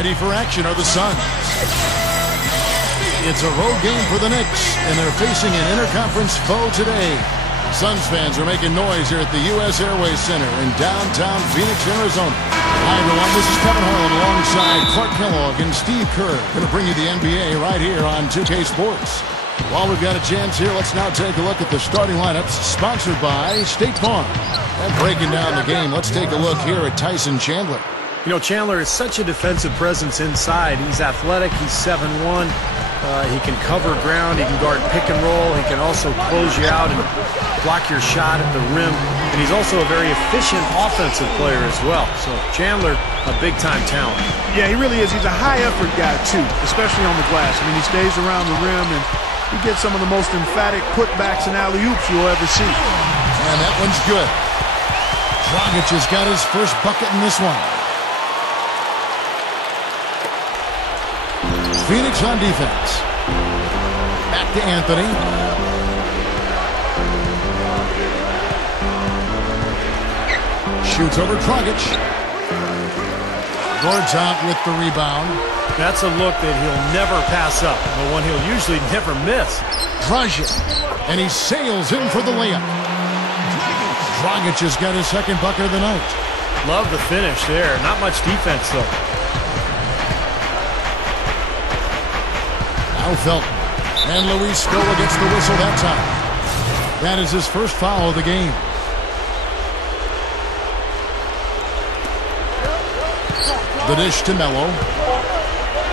Ready for action are the Suns. It's a road game for the Knicks, and they're facing an interconference foe today. Suns fans are making noise here at the U.S. Airways Center in downtown Phoenix, Arizona. Hi, everyone. This is Kevin Harlan alongside Clark Kellogg and Steve Kerr. Going to bring you the NBA right here on 2K Sports. While we've got a chance here, let's now take a look at the starting lineups sponsored by State Farm. And breaking down the game, let's take a look here at Tyson Chandler. You know, Chandler is such a defensive presence inside. He's athletic. He's 7'1". He can cover ground. He can guard pick and roll. He can also close you out and block your shot at the rim. And he's also a very efficient offensive player as well. So Chandler, a big-time talent. Yeah, he really is. He's a high-effort guy, too, especially on the glass. I mean, he stays around the rim, and he gets some of the most emphatic putbacks and alley-oops you'll ever see. And that one's good. Dragic has got his first bucket in this one. Phoenix on defense. Back to Anthony. Shoots over Dragic. Gord's out with the rebound. That's a look that he'll never pass up, but one he'll usually never miss. Dragic. And he sails in for the layup. Dragic has got his second bucket of the night. Love the finish there. Not much defense, though. Now Felton. And Luis Scola gets the whistle that time. That is his first foul of the game. The dish to Melo.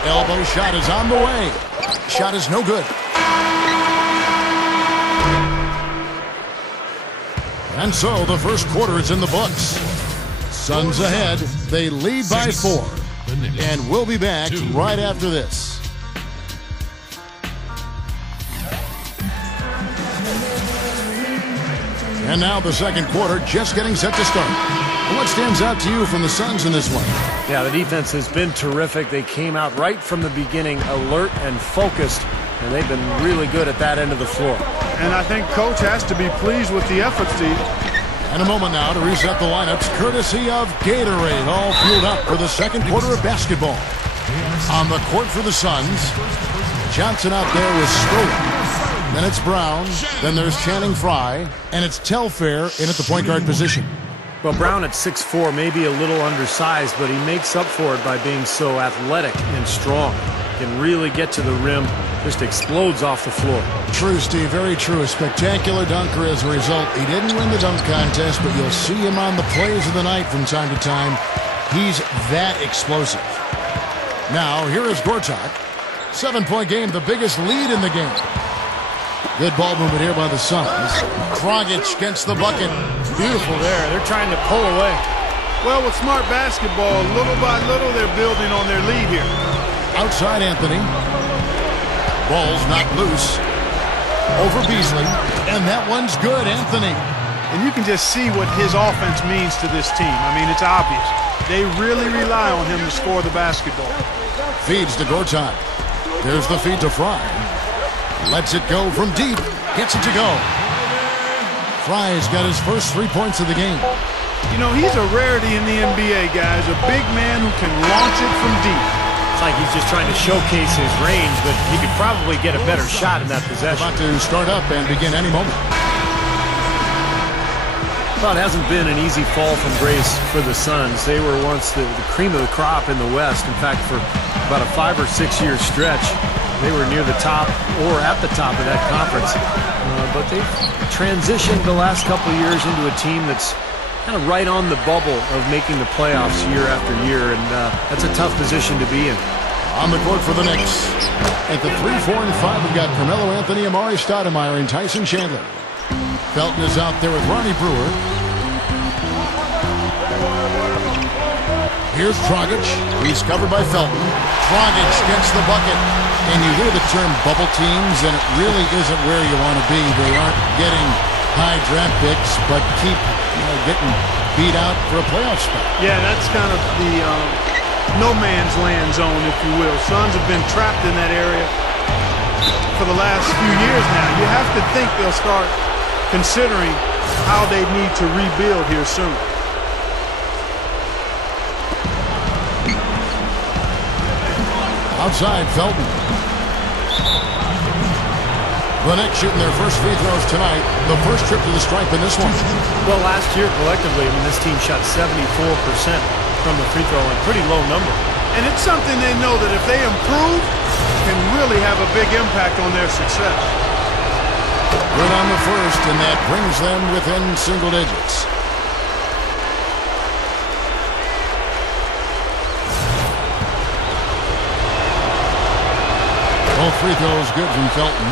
Elbow shot is on the way. Shot is no good. And so the first quarter is in the books. Suns ahead. They lead by 4. And we'll be back right after this. And now the second quarter just getting set to start. What stands out to you from the Suns in this one? Yeah, the defense has been terrific. They came out right from the beginning alert and focused, and they've been really good at that end of the floor. And I think Coach has to be pleased with the effort, Steve. And a moment now to reset the lineups, courtesy of Gatorade, all fueled up for the second quarter of basketball. On the court for the Suns, Johnson out there with Scola. Then it's Brown, then there's Channing Frye, and it's Telfair in at the point guard position. Well, Brown at 6'4", maybe a little undersized, but he makes up for it by being so athletic and strong. Can really get to the rim, just explodes off the floor. True, Steve, very true. A spectacular dunker as a result. He didn't win the dunk contest, but you'll see him on the plays of the night from time to time. He's that explosive. Now, here is Gortat. 7-point game, the biggest lead in the game. Good ball movement here by the Suns. Dragic gets the bucket. Beautiful there. They're trying to pull away. Well, with smart basketball, little by little, they're building on their lead here. Outside Anthony. Ball's not loose. Over Beasley. And that one's good, Anthony. And you can just see what his offense means to this team. I mean, it's obvious. They really rely on him to score the basketball. Feeds to Gortat. There's the feed to Frye. Lets it go from deep. Gets it to go. Frye's got his first 3 points of the game. You know, he's a rarity in the NBA, guys. A big man who can launch it from deep. It's like he's just trying to showcase his range, but he could probably get a better shot in that possession. About to start up and begin any moment. Well, it hasn't been an easy fall from grace for the Suns. They were once the cream of the crop in the West. In fact, for about a 5 or 6 year stretch, they were near the top or at the top of that conference. But they've transitioned the last couple of years into a team that's kind of right on the bubble of making the playoffs year after year, and that's a tough position to be in. On the court for the Knicks. At the 3, 4, and 5, we've got Carmelo Anthony, Amari Stoudemire, and Tyson Chandler. Felton is out there with Ronnie Brewer. Here's Dragic. He's covered by Felton. Dragic gets the bucket. And you hear the term bubble teams, and it really isn't where you want to be. They aren't getting high draft picks, but keep getting beat out for a playoff spot. Yeah, that's kind of the no man's land zone, if you will. Suns have been trapped in that area for the last few years now. You have to think they'll start considering how they need to rebuild here soon. Outside, Felton. The Knicks shooting their first free throws tonight. The first trip to the stripe in this one. Well, last year, collectively, this team shot 74% from the free throw line. Pretty low number. And it's something they know that if they improve, can really have a big impact on their success. Good on the first, and that brings them within single digits. Both free throws good from Felton.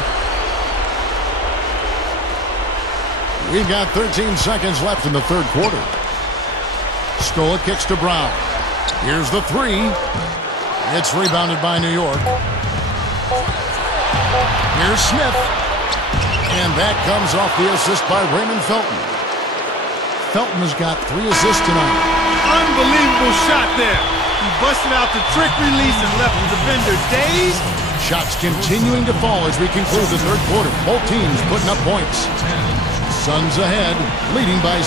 We've got 13 seconds left in the third quarter. Scola kicks to Brown. Here's the three. It's rebounded by New York. Here's Smith. And that comes off the assist by Raymond Felton. Felton has got 3 assists tonight. Unbelievable shot there. He busted out the trick release and left the defender dazed. Shots continuing to fall as we conclude the third quarter. Both teams putting up points. Suns ahead, leading by 6.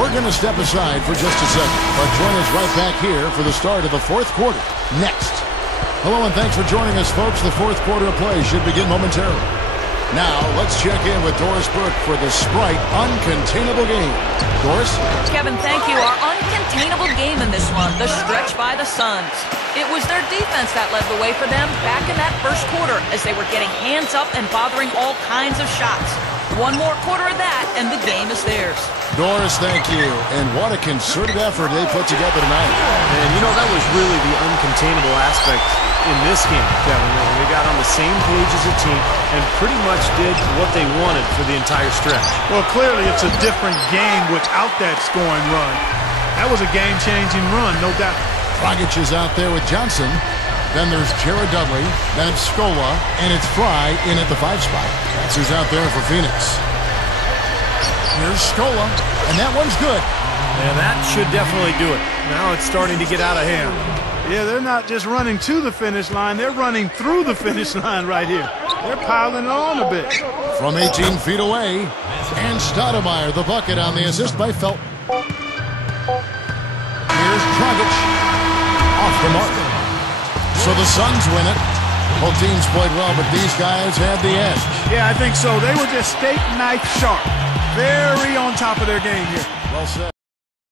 We're going to step aside for just a second, but join us right back here for the start of the fourth quarter. Next. Hello and thanks for joining us, folks. The fourth quarter of play should begin momentarily. Now, let's check in with Doris Burke for the Sprite Uncontainable Game. Doris? Kevin, thank you. Our uncontainable game in this one, the stretch by the Suns. It was their defense that led the way for them back in that first quarter as they were getting hands up and bothering all kinds of shots. One more quarter of that, and the game is theirs. Doris, thank you. And what a concerted effort they put together tonight. And, you know, that was really the uncontainable aspect in this game, Kevin. They got on the same page as a team and pretty much did what they wanted for the entire stretch. Well, clearly it's a different game without that scoring run. That was a game-changing run, no doubt. Dragic is out there with Johnson. Then there's Jared Dudley. Then it's Scola. And it's Fry in at the 5 spot. That's who's out there for Phoenix. Here's Scola. And that one's good. And that should definitely do it. Now it's starting to get out of hand. Yeah, they're not just running to the finish line. They're running through the finish line right here. They're piling on a bit. From 18 feet away. And Stoudemire, the bucket on the assist by Felton. Here's Dragic. Off the mark. So the Suns win it. Both teams played well, but these guys had the edge. Yeah, I think so. They were just steak knife sharp. Very on top of their game here. Well said.